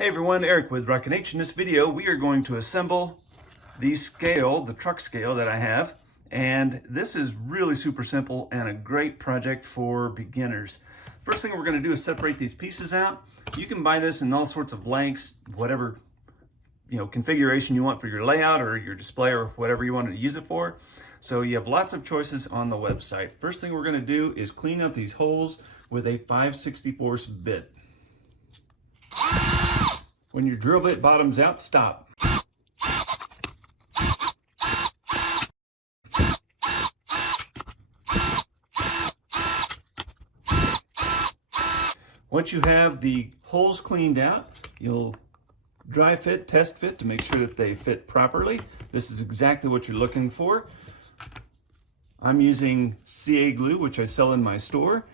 Hey everyone, Eric with Rocket H. In this video, we are going to assemble the scale, the truck scale that I have. And this is really super simple and a great project for beginners. First thing we're going to do is separate these pieces out. You can buy this in all sorts of lengths, whatever configuration you want for your layout or your display or whatever you want to use it for. So you have lots of choices on the website. First thing we're going to do is clean out these holes with a 5/64 bit. When your drill bit bottoms out, stop. Once you have the holes cleaned out, you'll dry fit, test fit to make sure that they fit properly. This is exactly what you're looking for. I'm using CA glue, which I sell in my store.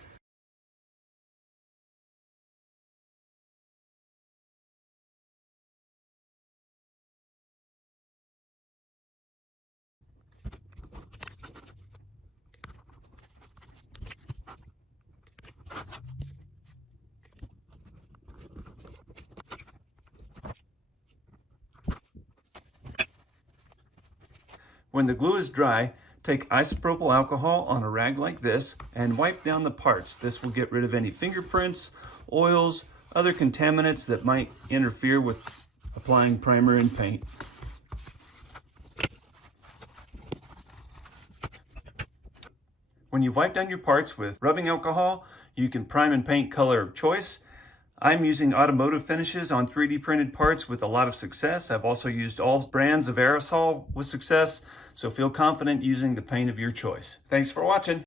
When the glue is dry, take isopropyl alcohol on a rag like this and wipe down the parts. This will get rid of any fingerprints, oils, other contaminants that might interfere with applying primer and paint. When you've wiped down your parts with rubbing alcohol, you can prime and paint color of choice. I'm using automotive finishes on 3D printed parts with a lot of success. I've also used all brands of aerosol with success, so feel confident using the paint of your choice. Thanks for watching.